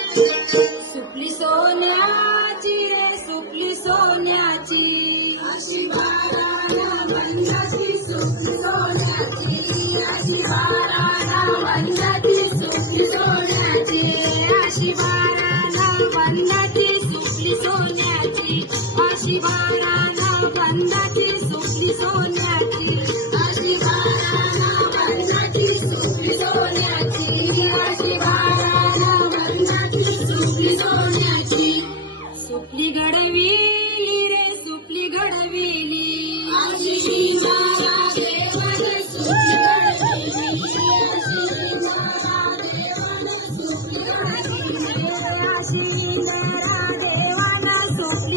सुपली सोन्याची रे सुपली सोन्याची अशी बाळाला वंदाची सुपली सोन्याची अशी बाळाला वंदाची सुपली सोन्याची अशी बाळाला वंदाची सुपली सोन्याची अशी बाळाला वंदाची सुपली सोन्याची अशी बाळाला वंदाची सुपली सोन्याची अशी बाळाला वंदाची सुपली सोन्याची सुपली घडविली रे सुपली घडविली अशी